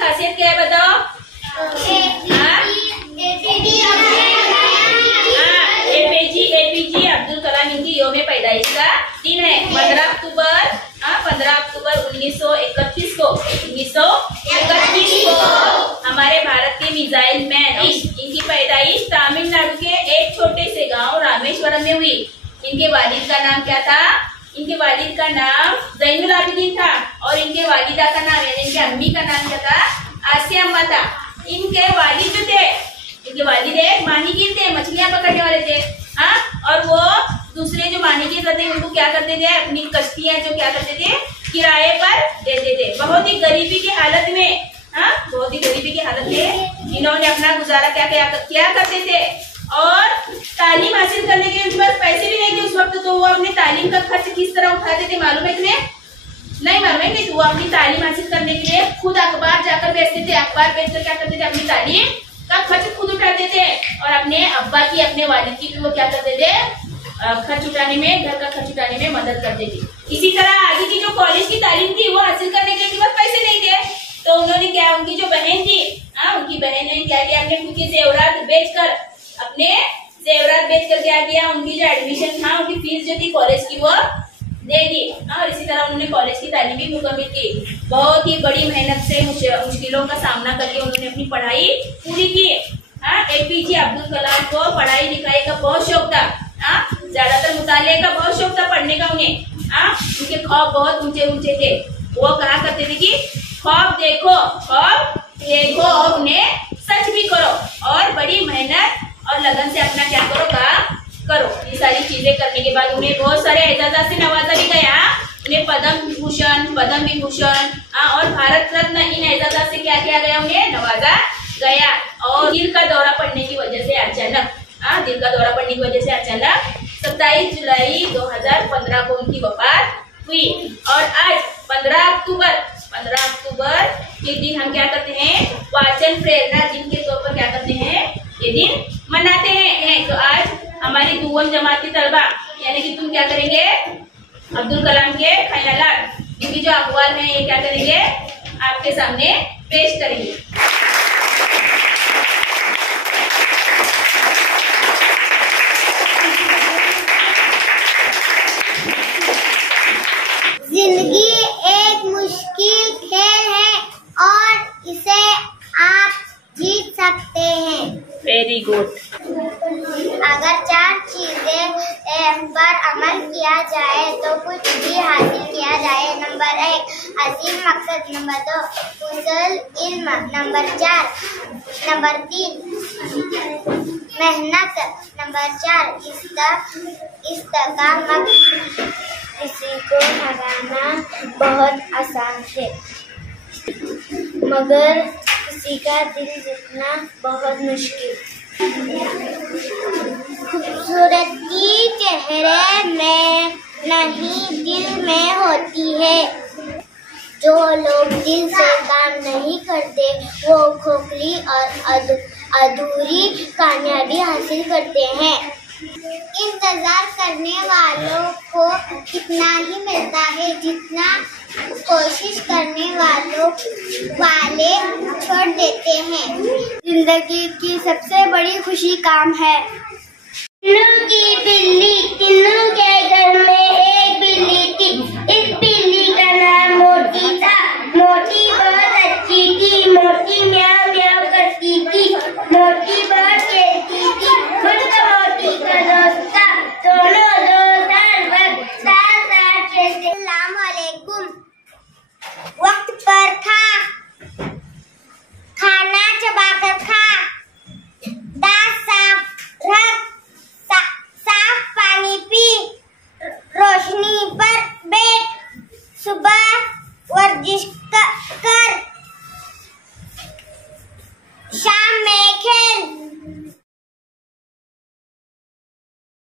खासियत क्या है बताओ? एपीजे अब्दुल कलाम इनकी योम पैदाइश का दिन है 15 अक्टूबर 1931 को हमारे भारत के मिसाइल मैन इनकी पैदाइश तमिलनाडु के एक छोटे से गांव रामेश्वरम में हुई। इनके वालिद का नाम क्या था? इनके वालिद का नाम जैनुल आबिदीन था और इनके वालिदा का नाम यानी इनके अम्मी का नाम क्या था? आसिया अम्मा था। इनके वालिद जो थे, इनके वालिद एक माहीगीर थे, मछलियां पकड़ने वाले थे। हाँ, और वो दूसरे जो माहीगीर रहते उनको क्या करते थे? अपनी कश्तियां जो क्या करते थे? किराए पर देते थे। बहुत ही गरीबी की हालत में, हाँ, बहुत ही गरीबी की हालत में इन्होंने अपना गुजारा क्या करते थे। और तालीम हासिल करने के लिए उनके पास पैसे भी नहीं थे उस वक्त, तो वो अपने तालीम का खर्च किस तरह उठाते थे मालूम है तुम्हें? नहीं मालूम है? नहीं, तो वो अपनी तालीम हासिल करने के लिए खुद अखबार जाकर बेचते थे। अखबार बेचकर क्या करते थे? अपनी तालीम का खर्च खुद उठाते थे और अपने अब्बा की, अपने वालिद की भी वो क्या करते थे? खर्च उठाने में, घर का खर्च उठाने में मदद करते थे। इसी तरह आगे की जो कॉलेज की तालीम थी वो हासिल करने के लिए उनके पास पैसे नहीं थे, तो उन्होंने क्या, उनकी जो बहन थी, उनकी बहन ने क्या किया? अपने खुद के जेवरात बेचकर क्या किया? उनकी जो एडमिशन था, उनकी फीस जो थी कॉलेज की वो दे दी। और इसी तरह उन्होंने कॉलेज की तालीम भी मुकम्मल की। बहुत ही बड़ी मेहनत से मुश्किलों का सामना करके उन्होंने अपनी पढ़ाई पूरी की। एपीजे अब्दुल कलाम को पढ़ाई लिखाई का बहुत शौक था। ज्यादातर मुताले का बहुत शौक था, पढ़ने का उन्हें। उनके ख्वाब बहुत ऊंचे ऊंचे थे। वो कहा करते थे कि ख्वाब देखो और उन्हें सच भी करो और बड़ी मेहनत और लगन से अपना क्या करो? काम करो। ये सारी चीजें करने के बाद उन्हें बहुत सारे एजाज़ात से नवाजा भी गया। उन्हें पद्म विभूषण और भारत रत्न, इन एजाज़ात से क्या किया गया? उन्हें नवाजा गया। और दिल का दौरा पड़ने की वजह से अचानक 27 जुलाई 2015 को उनकी वफात हुई। और आज 15 अक्टूबर के दिन हम क्या करते हैं? वाचन प्रेरणा दिन के तौर पर क्या करते हैं? ये दिन मनाते हैं। तो आज हमारी दुव्वम जमाती तलबा यानी कि तुम क्या करेंगे? अब्दुल कलाम के ख्यालात, इनकी जो अखबार है ये क्या करेंगे? आपके सामने पेश करेंगे। जिंदगी एक मुश्किल खेल है और इसे आप जीत सकते हैं। Very good. अगर 4 चीजें पर अमल किया जाए तो कुछ भी हासिल किया जाए। नंबर 1 अजीम मकसद, नंबर 2 फुजल इल्म, नंबर 4 नंबर 3 मेहनत, नंबर 4 इस्तकामत। किसी को हराना बहुत आसान है मगर किसी का दिल जीतना बहुत मुश्किल। खूबसूरती चेहरे में नहीं दिल में होती है। जो लोग दिल से काम नहीं करते वो खोखली और अधूरी कामयाबी हासिल करते हैं। इंतजार करने वालों को कितना ही मिलता है जितना कोशिश करने वाले छोड़ देते हैं। जिंदगी की सबसे बड़ी खुशी काम है। टिन्नू की बिल्ली, टिन्नू के घर में एक बिल्ली थी। इस बिल्ली का नाम मोटी था। मोटी बहुत अच्छी थी। मोटी म्याऊ म्याऊ करती थी। मोटी